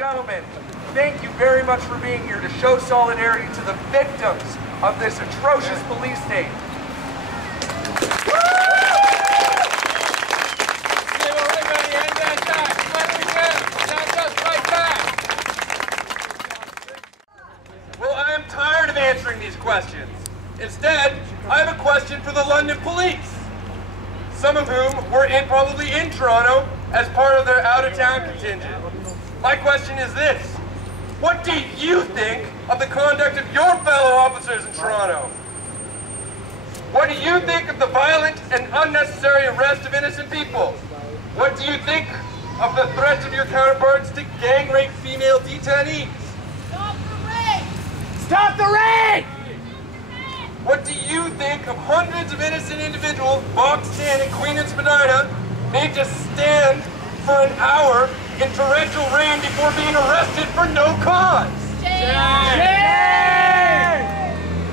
gentlemen, thank you very much for being here to show solidarity to the victims of this atrocious police state. Well, I am tired of answering these questions. Instead, I have a question for the London police, some of whom were probably in Toronto as part of their out-of-town contingent. My question is this: what do you think of the conduct of your fellow officers in Toronto? What do you think of the violent and unnecessary arrest of innocent people? What do you think of the threats of your counterparts to gang rape female detainees? Stop the rape! Stop the rape! What do you think of hundreds of innocent individuals boxed in Queen and Spadina, made to stand for an hour in torrential rain before being arrested for no cause? Shame! Shame!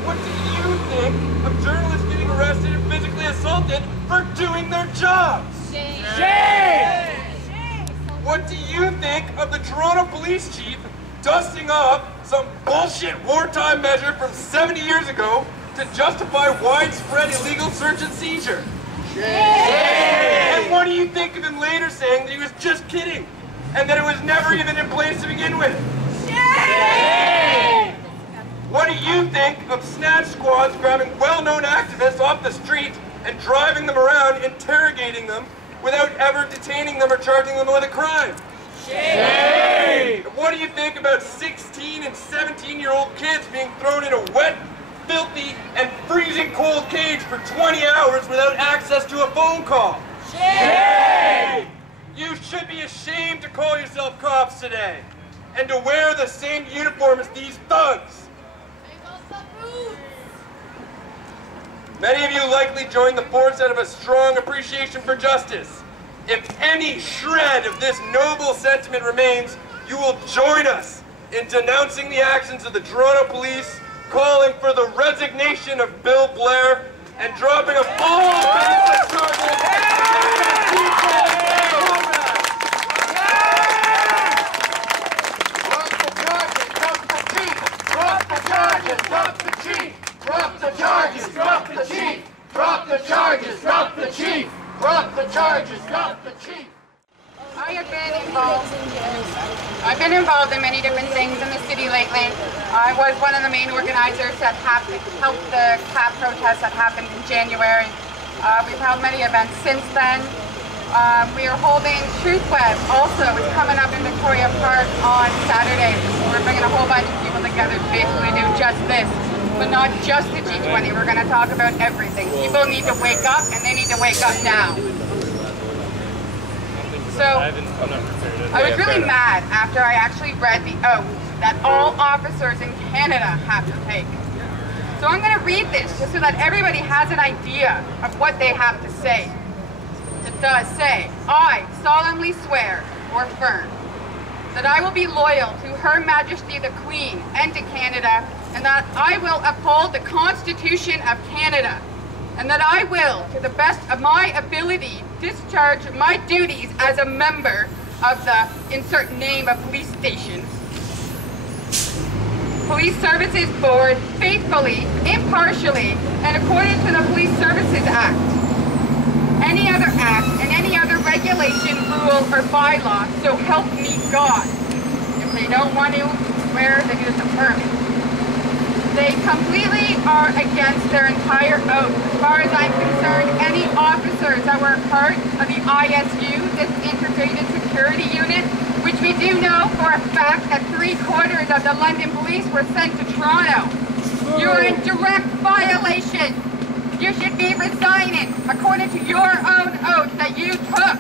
What do you think of journalists getting arrested and physically assaulted for doing their jobs? Shame! Shame! What do you think of the Toronto police chief dusting off some bullshit wartime measure from 70 years ago to justify widespread illegal search and seizure? Shame! And what do you think of him later saying that he was just kidding and that it was never even in place to begin with? Shame! What do you think of snatch squads grabbing well-known activists off the street and driving them around, interrogating them without ever detaining them or charging them with a crime? Shame! What do you think about 16 and 17-year-old kids being thrown in a wet, filthy, and freezing cold cage for 20 hours without access to a phone call? Shame! You should be ashamed to call yourself cops today and to wear the same uniform as these thugs. Many of you likely joined the force out of a strong appreciation for justice. If any shred of this noble sentiment remains, you will join us in denouncing the actions of the Toronto police, calling for the resignation of Bill Blair, and dropping of all basic charges against people and comrades. Drop the charges, drop the chief! Drop the charges, drop the chief! Drop the charges, drop the chief! Drop the charges, drop the chief! I've been involved in many different things in the city lately. I was one of the main organizers that helped the CAP protest that happened in January. We've held many events since then. We are holding Truth Web also. It's coming up in Victoria Park on Saturday. We're bringing a whole bunch of people together to basically do just this. But not just the G20. We're going to talk about everything. People need to wake up, and they need to wake up now. So, I was really mad after I actually read the oath that all officers in Canada have to take. So I'm going to read this just so that everybody has an idea of what they have to say. It does say, I solemnly swear or affirm that I will be loyal to Her Majesty the Queen and to Canada, and that I will uphold the Constitution of Canada, and that I will, to the best of my ability, discharge my duties as a member of the insert name of police station, Police Services Board, faithfully, impartially, and according to the Police Services Act, any other act, and any other regulation, rule, or bylaw, so help me God. If they don't want to swear, they just affirm it. They completely are against their entire oath. As far as I'm concerned, any officers that were part of the ISU, this Integrated Security Unit, which we do know for a fact that 3/4 of the London police were sent to Toronto. You are in direct violation. You should be resigning according to your own oath that you took.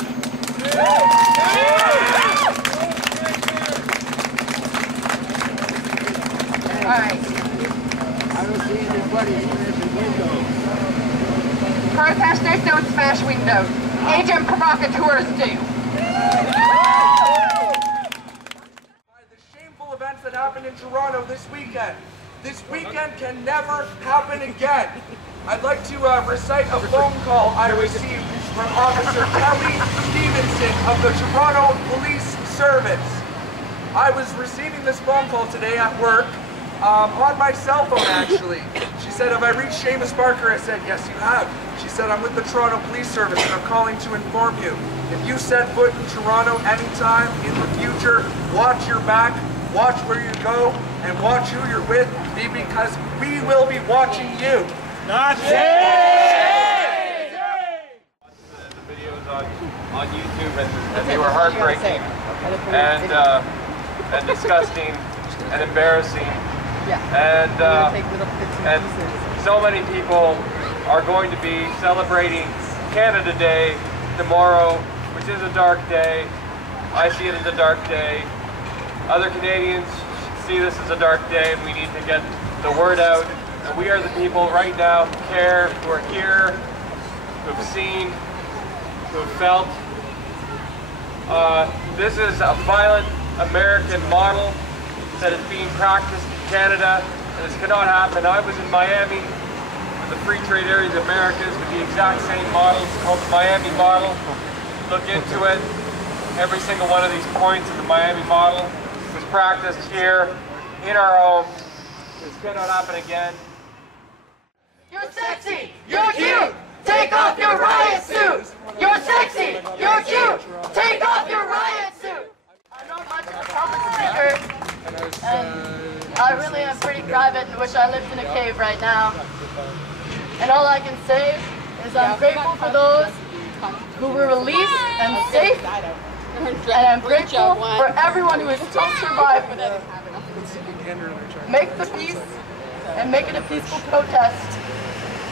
All right. I don't see anybody smashing windows. Protesters don't smash windows. Agent provocateurs do. The shameful events that happened in Toronto this weekend. This weekend can never happen again. I'd like to recite a phone call I received from Officer Kelly Stevenson of the Toronto Police Service. I was receiving this phone call today at work, on my cell phone actually. She said, have I reached Seamus Barker? I said, yes you have. She said, I'm with the Toronto Police Service and I'm calling to inform you. If you set foot in Toronto anytime in the future, watch your back, watch where you go, and watch who you're with, because we will be watching you. Not The videos on YouTube, and they were heartbreaking and disgusting and embarrassing. And so many people are going to be celebrating Canada Day tomorrow, which is a dark day. I see it as a dark day. Other Canadians see this as a dark day, and we need to get the word out. And we are the people right now who care, who are here, who have seen, who have felt. This is a violent American model that is being practiced in Canada, and this cannot happen. I was in Miami with the Free Trade Area of the Americas with the exact same model. It's called the Miami model. Look into it. Every single one of these points of the Miami model was practiced here in our home. This cannot happen again. You're sexy, you're cute, take off your riot suit. You're sexy, you're cute, take off your riot suit. I'm not much of a public speaker, and I really am pretty private and wish I lived in a cave right now. And all I can say is I'm grateful for those who were released and safe, and I'm grateful for everyone who is still surviving. Make the peace and make it a peaceful protest.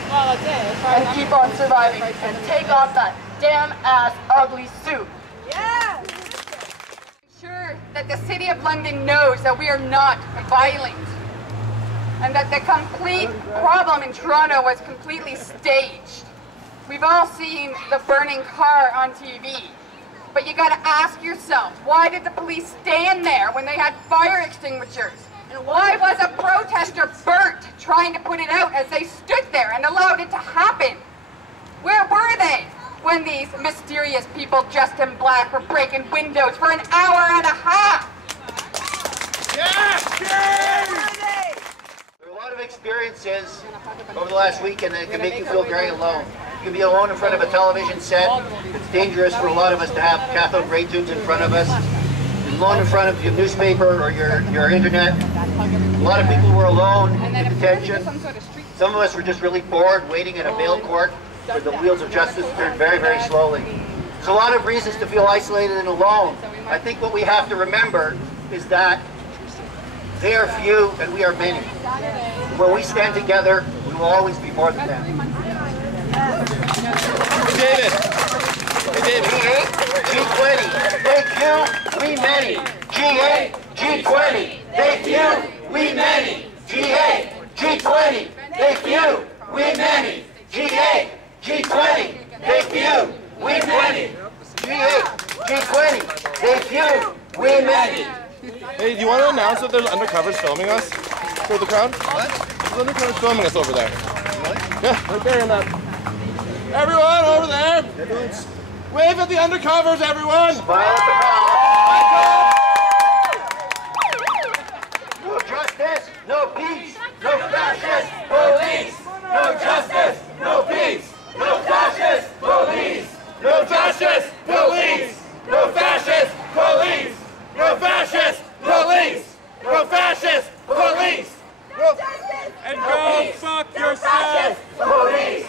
And keep on surviving and take off that damn ass ugly suit. Yeah! Ensure that the City of London knows that we are not violent and that the complete problem in Toronto was completely staged. We've all seen the burning car on TV, but you gotta ask yourself, why did the police stand there when they had fire extinguishers? And why was a protester burnt trying to put it out as they stood there and allowed it to happen? Where were they when these mysterious people dressed in black were breaking windows for an hour and a half? Yes! There are a lot of experiences over the last weekend that can make you feel very alone. You can be alone in front of a television set. It's dangerous for a lot of us to have cathode ray tubes in front of us. Alone in front of your newspaper or your internet. A lot of people were alone in detention. Some of us were just really bored waiting at a bail court where the wheels of justice turn very, very slowly. There's a lot of reasons to feel isolated and alone. I think what we have to remember is that they are few and we are many. When we stand together, we will always be more than them. David! Hey, David! G8, G20, they few, we many. G8, G20, they few, we many. G8, G20, they few, we many. G8, G20, they few, we many. G8, G20, they few, we many. Hey, do you want to announce that there's undercovers filming us for the crowd? What? There's undercovers filming us over there. Really? Yeah, right there in that. Everyone over there! Wave at the undercovers, everyone! Smile at the crowd. No justice, no peace, no fascist police. No justice, no peace, no fascist police. No justice, police. No fascist police. No fascist police. No fascist police. No justice, And go fuck yourself! police.